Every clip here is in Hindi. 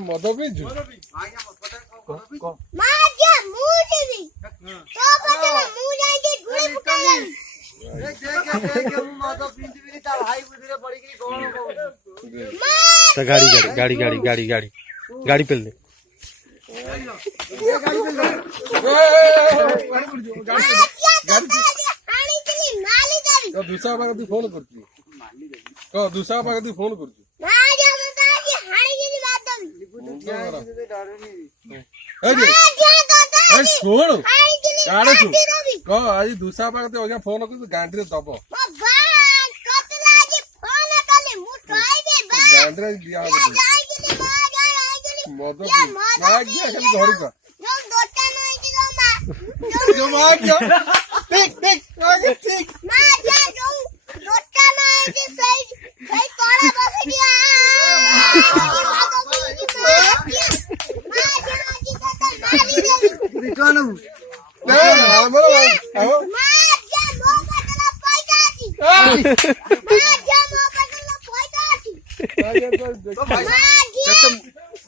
मद पीचु गाड़ी गाड़ी गाड़ी गाड़ी गाड़ी गाड़ी पेल दे दूसरा बार तू फोन कर दूसरा बार तू फोन कर ଶୁଣୁ କାଢେ ତୁ କହ ଆଜି ଦୁସା ପାଖ ଫୋନ କରି ଗାଣ୍ଡିରେ ଦବ ଗାଣ୍ଡିରେ ଦିଆ ହବ ମଦ ଖାଲି ଘରକୁ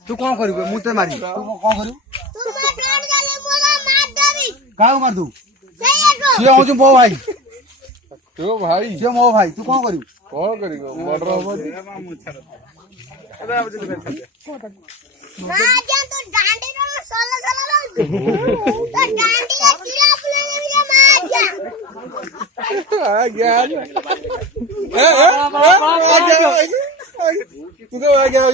तू कौन कर मुझे मारी तू कौन कर मार दू सी हूँ मो भाई तो भाई सी मो भाई तू कौन कर मर्डर हम तू तो आ गया